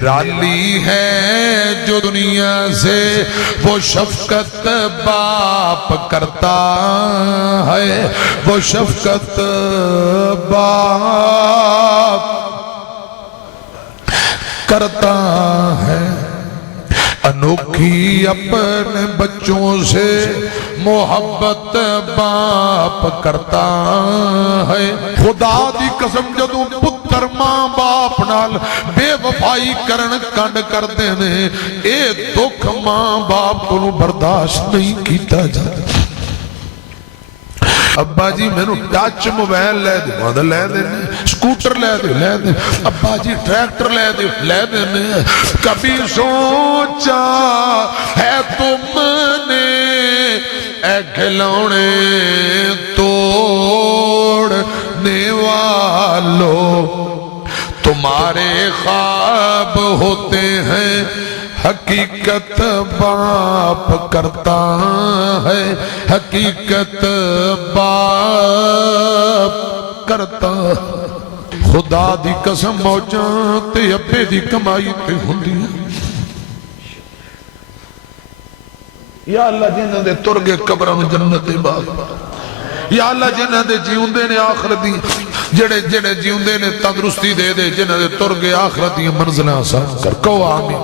نرالی ہے جو دنیا سے وہ شفقت باپ کرتا ہے، وہ شفقت باپ کرتا ہے۔ انوکھی اپنے بچوں سے محبت باپ کرتا ہے۔ خدا دی قسم جدوں پتر ماں باپ نال بے وفائی کرن کنڈ کر دینے، اے دکھ ماں باپ کو برداشت نہیں کیتا جاتا۔ ابا جی میں نو ٹچ موبائل لے دے مادہ لے دینے، سکوٹر لے دے ابا جی ٹریکٹر لے دینے۔ کبھی سوچا ہے تم نے اے کھلونے توڑنے والوں، تمہارے خواب ہوتے ہیں، حقیقت باپ کرتا ہے، حقیقت باپ کرتا۔ خدا دی قسم موجاں تے ابے دی کمائی تے ہوندی ہے۔ یا اللہ جنہاں دے ترگے قبراں جنت باغ، یا اللہ جنہاں دے جیوندے نے آخرت دی، جڑے جیوندے نے تندرستی دے دے، جنہاں دے ترگے آخرت دی منزلیں آسان کر، کہو آمین۔